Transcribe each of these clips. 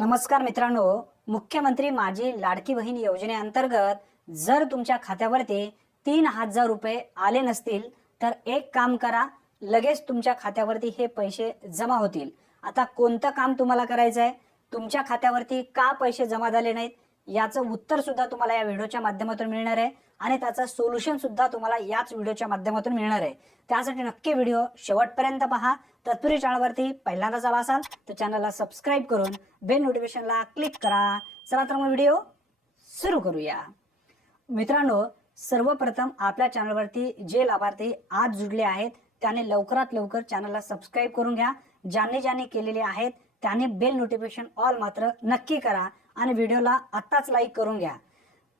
नमस्कार मित्रांनो, मुख्यमंत्री माझी लाडकी बहीण योजनेअंतर्गत जर तुमच्या खात्यावरती 3,000 रुपये आले नसतील तर एक काम करा, लगेच तुमच्या खात्यावरती हे पैसे जमा होतील. आता कोणतं काम तुम्हाला करायचं आहे, तुमच्या खात्यावरती का पैसे जमा झाले नाहीत याचं उत्तर सुद्धा तुम्हाला या व्हिडिओच्या माध्यमातून मिळणार आहे आणि त्याचं सोल्युशन सुद्धा तुम्हाला याच व्हिडिओच्या माध्यमातून मिळणार आहे. त्यासाठी नक्की व्हिडिओ शेवटपर्यंत पहा. तत्पूर्वी चॅनलवरती पहिल्यांदाच आला असाल तर चॅनलला सबस्क्राईब करून बेल नोटिफिकेशनला क्लिक करा. चला तर मग व्हिडिओ सुरू करूया. मित्रांनो, सर्वप्रथम आपल्या चॅनलवरती जे लाभार्थी आज जुडले आहेत त्याने लवकरात लवकर चॅनलला सबस्क्राईब करून घ्या. ज्यांनी केलेले आहेत त्याने बेल नोटिफिकेशन ऑल मात्र नक्की करा आणि व्हिडिओला आत्ताच लाईक करून घ्या.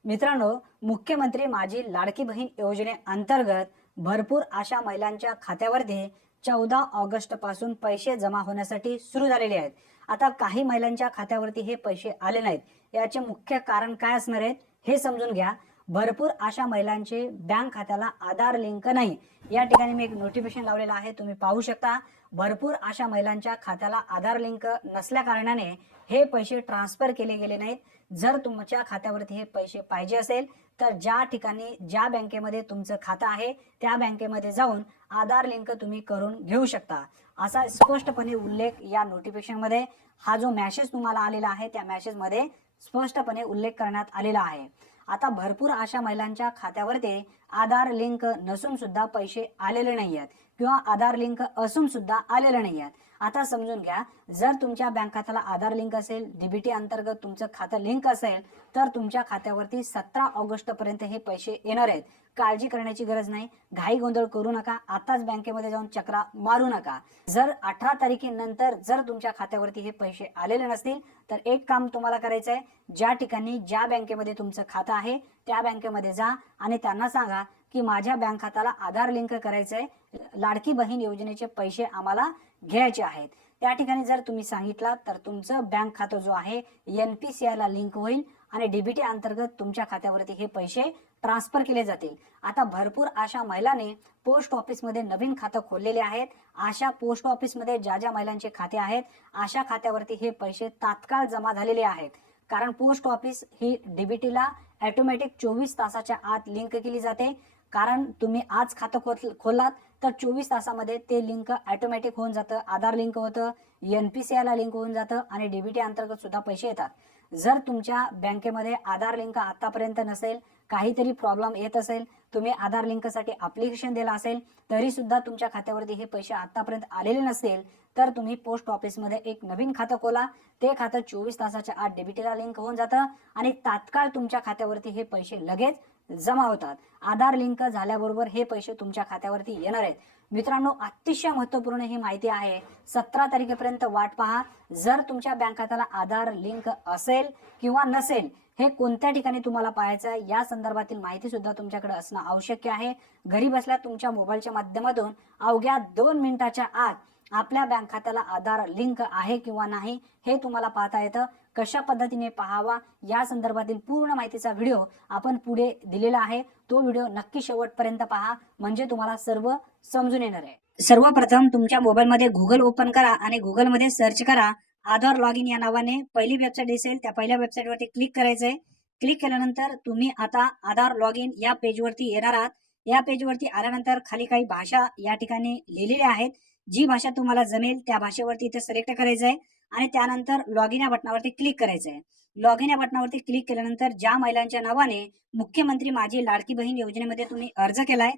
मित्रांनो, मुख्यमंत्री माझी लाडकी बहीण योजनेअंतर्गत भरपूर अशा महिलांच्या खात्यावरती 14 ऑगस्ट पासून पैसे जमा होण्यासाठी सुरू झालेले आहेत. आता काही महिलांच्या खात्यावरती हे पैसे आले नाहीत, याचे मुख्य कारण काय असणार आहे हे समजून घ्या. भरपूर अशा महिलांचे बँक खात्याला आधार लिंक नाही. या ठिकाणी मी एक नोटिफिकेशन लावलेलं आहे, तुम्ही पाहू शकता. भरपूर अशा महिलांच्या खात्याला आधार लिंक नसल्या कारणाने हे पैसे ट्रान्सफर केले गेले नाहीत. जर तुमच्या खात्यावरती हे पैसे पाहिजे असेल तर ज्या ठिकाणी ज्या बँकेमध्ये तुमचं खातं आहे त्या बँकेमध्ये जाऊन आधार लिंक तुम्ही करून घेऊ शकता, असा स्पष्टपणे उल्लेख या नोटिफिकेशनमध्ये, हा जो मेसेज तुम्हाला आलेला आहे त्या मेसेजमध्ये स्पष्टपणे उल्लेख करण्यात आलेला आहे. आता भरपूर अशा महिलांच्या खात्यावरती आधार लिंक नसून सुद्धा पैसे आलेले नाही आहेत किंवा आधार लिंक असून सुद्धा आलेले नाही आहेत. आता समजून घ्या, जर तुमच्या बँक खात्याला आधार लिंक असेल, डीबीटी अंतर्गत तुमचं खातं लिंक असेल तर तुमच्या खात्यावरती 17 ऑगस्ट पर्यंत हे पैसे येणार आहेत. काळजी करण्याची गरज नाही, घाई गोंधळ करू नका, आताच बँकेमध्ये जाऊन चक्रा मारू नका. जर 18 तारखेनंतर जर तुमच्या खात्यावरती हे पैसे आलेले नसतील तर एक काम तुम्हाला करायचं आहे, ज्या ठिकाणी ज्या बँकेमध्ये तुमचं खातं आहे त्या बँकेमध्ये जा आणि त्यांना सांगा की माझ्या बँक खात्याला आधार लिंक करायचं आहे, लाडकी बहीण योजनेचे पैसे आम्हाला घ्यायचे आहेत. त्या ठिकाणी जर तुम्ही सांगितलं तर तुमचं बँक खातं जो आहे NPCI ला लिंक होईल आणि डीबीटी अंतर्गत तुमच्या खात्यावरती हे पैसे ट्रान्सफर केले जातील. आता भरपूर अशा महिलांनी पोस्ट ऑफिसमध्ये नवीन खातं खोललेले आहेत. अशा पोस्ट ऑफिसमध्ये ज्या ज्या महिलांचे खाते आहेत अशा खात्यावरती हे पैसे तात्काळ जमा झालेले आहेत. कारण पोस्ट ऑफिस ही डीबीटीला ऑटोमॅटिक 24 तासाच्या आत लिंक केली जाते. कारण तुम्ही आज खातं खोललात तर 24 तासामध्ये ते लिंक ऑटोमॅटिक होऊन जातं, आधार लिंक होतं, NPCI ला लिंक होऊन जातं आणि डीबीटी अंतर्गत सुद्धा पैसे येतात. जर तुमच्या बँकेमध्ये आधार लिंक आतापर्यंत नसेल, काहीतरी प्रॉब्लेम येत असेल, तुम्ही आधार लिंकसाठी ॲप्लिकेशन दिला असेल तरी सुद्धा तुमच्या खात्यावरती हे पैसे आतापर्यंत आलेले नसतील तर तुम्ही पोस्ट ऑफिसमध्ये एक नवीन खातं खोला. ते खातं 24 तासाच्या आत डीबीटीला लिंक होऊन जातं आणि तात्काळ तुमच्या खात्यावरती हे पैसे लगेच जमा होतात. आधार लिंक झाल्याबरोबर हे पैसे तुमच्या खात्यावरती येणार आहेत. मित्रांनो, अतिशय महत्त्वपूर्ण ही माहिती आहे. 17 तारखेपर्यंत वाट पहा. जर तुमच्या बँक खात्याला आधार लिंक असेल किंवा नसेल हे कोणत्या ठिकाणी तुम्हाला पाहायचं आहे या संदर्भातील माहिती सुद्धा तुमच्याकडे असणं आवश्यक आहे. घरी बसल्या तुमच्या मोबाईलच्या माध्यमातून अवघ्या 2 मिनिटाच्या आत आपल्या बँक खात्याला आधार लिंक आहे किंवा नाही हे तुम्हाला पाहता येतं. कशा पद्धतीने पाहावा या संदर्भातील पूर्ण माहितीचा व्हिडिओ आपण पुढे दिलेला आहे. तो व्हिडिओ नक्की शेवटपर्यंत पहा म्हणजे तुम्हाला सर्व समजून येणार आहे. सर्वप्रथम तुमच्या मोबाईलमध्ये गुगल ओपन करा आणि गुगलमध्ये सर्च करा आधार लॉग इन या नावाने. पहिली वेबसाईट दिसेल त्या पहिल्या वेबसाईटवरती क्लिक करायचंय. क्लिक केल्यानंतर तुम्ही आता आधार लॉग इन या पेजवरती येणार आहात. या पेजवरती आल्यानंतर खाली काही भाषा या ठिकाणी लिहिलेल्या आहेत. जी भाषा तुम्हाला जमेल त्या भाषेवरती इथे सिलेक्ट करायचं आहे आणि त्यानंतर लॉग इन या बटनावरती क्लिक करायचं आहे. लॉग इन या बटनावरती क्लिक केल्यानंतर ज्या महिलांच्या नावाने मुख्यमंत्री माझी लाडकी बहीण योजनेमध्ये तुम्ही अर्ज केलाय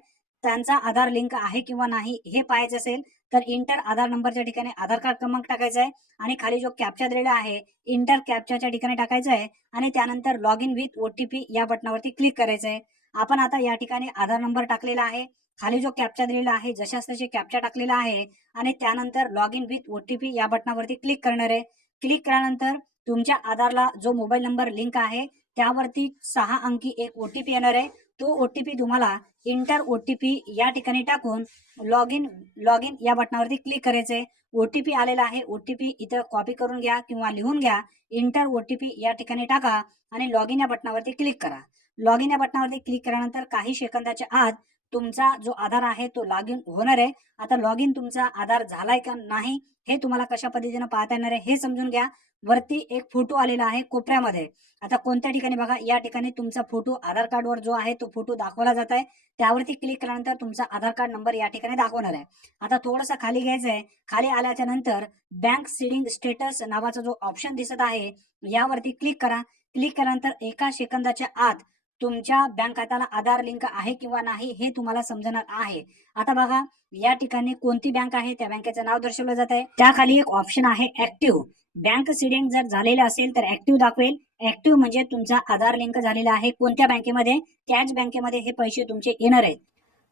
त्यांचा आधार लिंक आहे किंवा नाही हे पाहायचं असेल तर इंटर आधार नंबरच्या ठिकाणी आधार कार्ड क्रमांक टाकायचा आहे आणि खाली जो कॅप्चा दिलेला आहे इंटर कॅप्चाच्या ठिकाणी टाकायचा आहे आणि त्यानंतर लॉग इन विथ OTP या बटनावरती क्लिक करायचं आहे. आपण आता या ठिकाणी आधार नंबर टाकलेला आहे, खाली जो कॅप्चा दिलेला आहे जशाच तसे कॅप्चा टाकलेला आहे आणि त्यानंतर लॉग इन विथ OTP या बटनावरती क्लिक करणार आहे. क्लिक केल्यानंतर तुमच्या आधारला जो मोबाईल नंबर लिंक आहे त्यावरती 6 अंकी एक OTP येणार आहे. तो OTP तुम्हाला इंटर OTP या ठिकाणी टाकून लॉग इन या बटनावरती क्लिक करायचंय. OTP आलेला आहे, OTP इथं कॉपी करून घ्या किंवा लिहून घ्या. इंटर OTP या ठिकाणी टाका आणि लॉग इन या बटनावरती क्लिक करा. लॉग इन या बटनावरती क्लिक केल्यानंतर काही सेकंदाच्या आत तुमचा जो आधार आहे तो लॉग इन होणार आहे. आता लॉग इन तुमचा आधार झालाय का नाही हे तुम्हाला कशा पद्धतीने पाहता येणार आहे हे समजून घ्या. वरती एक फोटो आलेला आहे कोपऱ्यामध्ये. आता कोणत्या ठिकाणी बघा, या ठिकाणी तुमचा फोटो आधार कार्डवर जो आहे तो फोटो दाखवला जात आहे. त्यावरती क्लिक केल्यानंतर तुमचा आधार कार्ड नंबर या ठिकाणी दाखवणार आहे. आता थोडंसं खाली घ्यायचं आहे. खाली आल्याच्या नंतर बँक सीडिंग स्टेटस नावाचा जो ऑप्शन दिसत आहे यावरती क्लिक करा. क्लिक केल्यानंतर 1 सेकंदाच्या आत तुमच्या बँक खात्याला आधार लिंक आहे किंवा नाही हे तुम्हाला समजणार आहे. आता बघा, या ठिकाणी कोणती बँक आहे त्या बँकेचं नाव दर्शवलं जात आहे. त्याखाली एक ऑप्शन आहे ऍक्टिव्ह. बँक सीडिंग जर झालेलं असेल तर ऍक्टिव्ह दाखवेल. ऍक्टिव्ह म्हणजे तुमचा आधार लिंक झालेला आहे कोणत्या बँकेमध्ये, त्याच बँकेमध्ये हे पैसे तुमचे येणार आहेत.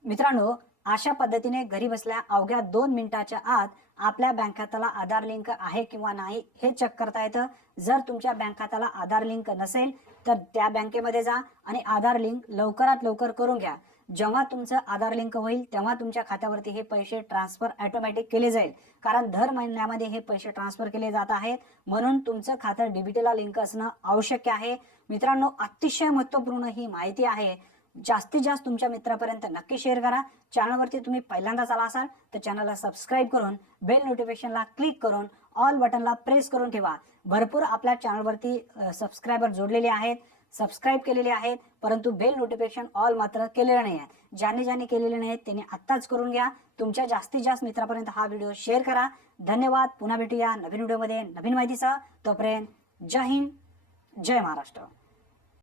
मित्रांनो, अशा पद्धतीने घरी बसल्या अवघ्या 2 मिनिटाच्या आत आपल्या बँक खात्याला आधार लिंक आहे किंवा नाही हे चेक करता येतं. जर तुमच्या बँक खात्याला आधार लिंक नसेल तर त्या बँकेमध्ये जा आणि आधार लिंक लवकरात लवकर करून घ्या. जेव्हा तुमचं आधार लिंक होईल तेव्हा तुमच्या खात्यावरती हे पैसे ट्रान्सफर ऑटोमॅटिक केले जाईल. कारण दर महिन्यामध्ये हे पैसे ट्रान्सफर केले जात आहेत, म्हणून तुमचं खातं डीबीटीला लिंक असणं आवश्यक आहे. मित्रांनो, अतिशय महत्त्वपूर्ण ही माहिती आहे. जास्तीत जास्त तुमच्या मित्रापर्यंत नक्की शेअर करा. चॅनलवरती तुम्ही पहिल्यांदाच आला असाल तर चॅनलला सबस्क्राईब करून बेल नोटिफिकेशनला क्लिक करून ऑल बटनला प्रेस करून ठेवा. भरपूर आपल्या चॅनलवरती सबस्क्रायबर जोडलेले आहेत, सबस्क्राईब केलेले आहेत, परंतु बेल नोटिफिकेशन ऑल मात्र केलेलं नाही आहे. ज्यांनी केलेले नाहीत त्यांनी आत्ताच करून घ्या. तुमच्या जास्तीत जास्त मित्रापर्यंत हा व्हिडिओ शेअर करा. धन्यवाद. पुन्हा भेटूया नवीन व्हिडिओमध्ये नवीन माहितीसह. तोपर्यंत जय हिंद, जय महाराष्ट्र.